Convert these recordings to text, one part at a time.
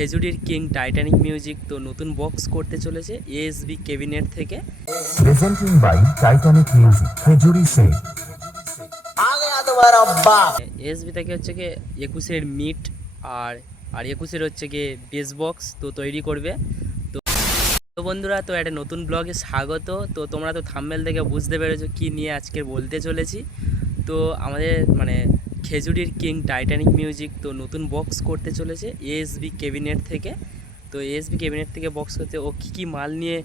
খেজুরির king Titanic music তো নতুন box করতে চলেছে এএসবি ক্যাবিনেট থেকে। Presenting by Titanic music Khejuri से आ गया तुम्हारा बाप। এএসবি থেকে হচ্ছে গিয়ে 21-এর মিট আর আর 21-এর হচ্ছে গিয়ে বেস বক্স তো তৈরি করবে। তো তো বন্ধুরা, তো একটা নতুন ব্লগে স্বাগত। তো তোমরা তো থাম্বনেল দেখে বুঝতে পেরেছো কি নিয়ে আজকে বলতে চলেছি। তো আমাদের খেজুরির কিং টাইটানিক মিউজিক তো নতুন বক্স করতে চলেছে এএসবি ক্যাবিনেট থেকে। তো এএসবি ক্যাবিনেট থেকে বক্স করতে ও কী মাল নিয়ে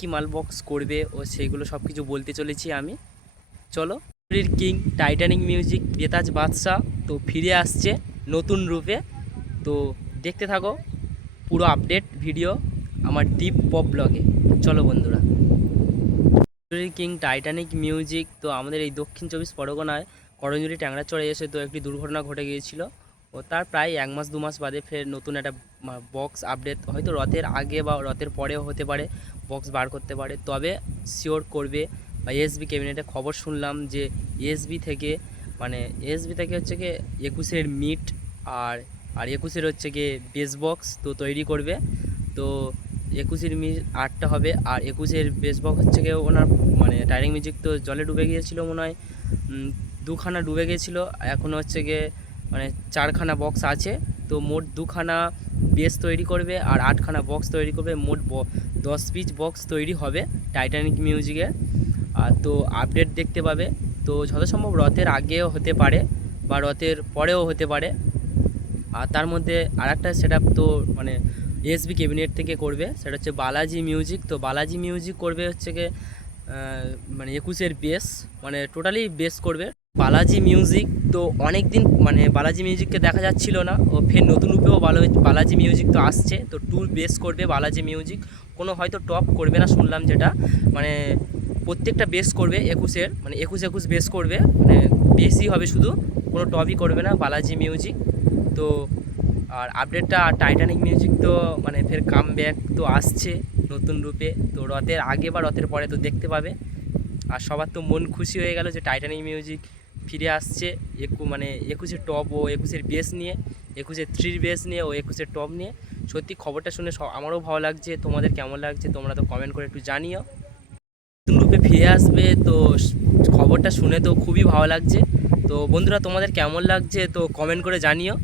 কী মাল বক্স করবে ও সেইগুলো সব কিছু বলতে চলেছি আমি। চলো, খেজুরির কিং টাইটানিক মিউজিক বেতাজ বাদশা তো ফিরে আসছে নতুন রূপে। তো দেখতে থাকো পুরো আপডেট ভিডিও আমার ডিপ পপ ব্লগে। চলো বন্ধুরা, খেজুরির কিং টাইটানিক মিউজিক তো আমাদের এই দক্ষিণ 24 পরগনায় করঞ্জুরি ট্যাংরাচড়ে এসে তো একটি দুর্ঘটনা ঘটে গিয়েছিল। ও তার প্রায় 1 মাস 2 মাস বাদে ফের নতুন একটা বক্স আপডেট, হয়তো রথের আগে বা রথের পরেও হতে পারে, বক্স বার করতে পারে, তবে শিওর করবে। বা এএসবি ক্যাবিনেটে খবর শুনলাম যে এএসবি থেকে হচ্ছে গিয়ে 21-এর মিট আর 21-এর হচ্ছে গিয়ে বেস বক্স তো তৈরি করবে। তো 21-এর মিট 8টা হবে আর 21-এর বেস বক্স হচ্ছে গিয়ে ওনার টাইটানিক মিউজিক তো জলে ডুবে গিয়েছিলো, মনে হয় 2খানা ডুবে গিয়েছিলো। এখন হচ্ছে গিয়ে 4খানা বক্স আছে। তো মোট 2খানা বেস তৈরি করবে আর 8খানা বক্স তৈরি করবে, মোট 10 পিস বক্স তৈরি হবে টাইটানিক মিউজিকের। আর তো আপডেট দেখতে পাবে। তো যথাসম্ভব রথের আগেও হতে পারে বা রথের পরেও হতে পারে। আর তার মধ্যে আরেকটা সেটআপ তো এএসবি ক্যাবিনেট থেকে করবে, সেটা হচ্ছে বালাজি মিউজিক। তো বালাজি মিউজিক করবে হচ্ছে গিয়ে 21-এর বেস, টোটালি বেস করবে বালাজি মিউজিক। তো অনেক দিন বালাজি মিউজিককে দেখা যাচ্ছিল না, ও ফের নতুন রূপেও বালাজি মিউজিক তো আসছে। তো টুর বেস করবে বালাজি মিউজিক, কোনো হয়তো টপ করবে না শুনলাম, যেটা প্রত্যেকটা বেস করবে 21-এর 21 বেস করবে, বেসই হবে শুধু, কোনো টপই করবে না বালাজি মিউজিক। তো আর আপডেটটা টাইটানিক মিউজিক তো ফের কাম ব্যাক তো আসছে নতুন রূপে। তো রথের আগে বা রথের পরে তো দেখতে পাবে। আর সবার তো মন খুশি হয়ে গেল যে টাইটানিক মিউজিক ফিরে আসছে 21-এর টপ ও 21-এর বেস নিয়ে, 21-এর 3 বেস নিয়ে ও 21-এর টপ নিয়ে। সত্যি খবরটা শুনে আমারও ভালো লাগছে, তোমাদের কেমন লাগছে তোমরা তো কমেন্ট করে একটু জানিও। নতুন রূপে ফিরে আসবে তো খবরটা শুনে তো খুবই ভালো লাগছে। তো বন্ধুরা, তোমাদের কেমন লাগছে তো কমেন্ট করে জানিও।